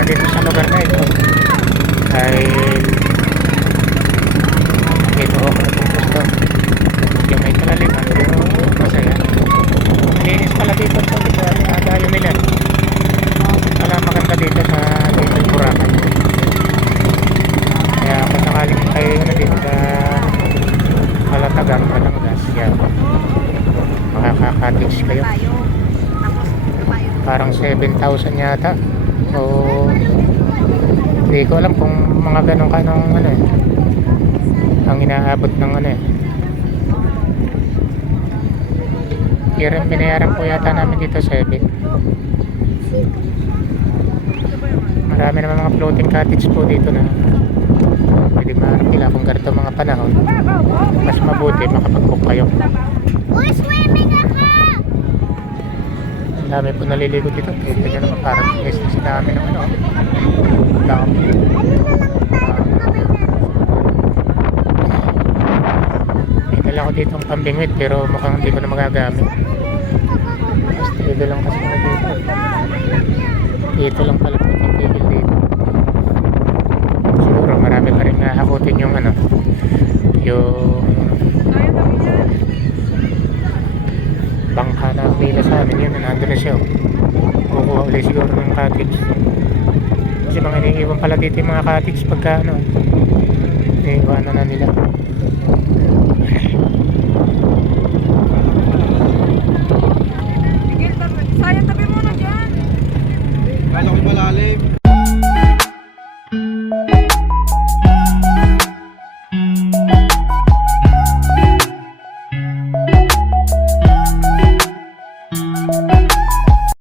na dito sa lugar na ito dahil dito ako nagpupusto yung may kalaliman pero masaya. Malinis pala dito ito dito agayo nila wala maganda dito sa dito yung Boracay. Kaya kung sakaling kayo na dito sa Calatagan, Batangas, yan makaka-cottage kayo. Parang 7,000 yata o hindi ko alam kung mga ganong kanong ano eh ang inaabot ng ano eh. Binayaran po yata namin dito 7. Marami naman mga floating cottage po dito na pwede makakila kung ganito mga panahon. Mas mabuti makapag-book kayo. Ang dami po naliligo dito. Ito nyo naman parang business namin ng ano. Dami. May dala ko dito ang pambingwit pero mukhang hindi ko na magagamit. Dito lang kasi na dito. Dito lang pala po titigil dito. Siguro marami pa rin hakutin yung ano yung bangka na pila sa amin yun. Nandun na siya. Kukuha ulit siguro ng cottage. Kasi mga iniiwan pala dito yung mga cottage pagka ano iniiwanan na nila.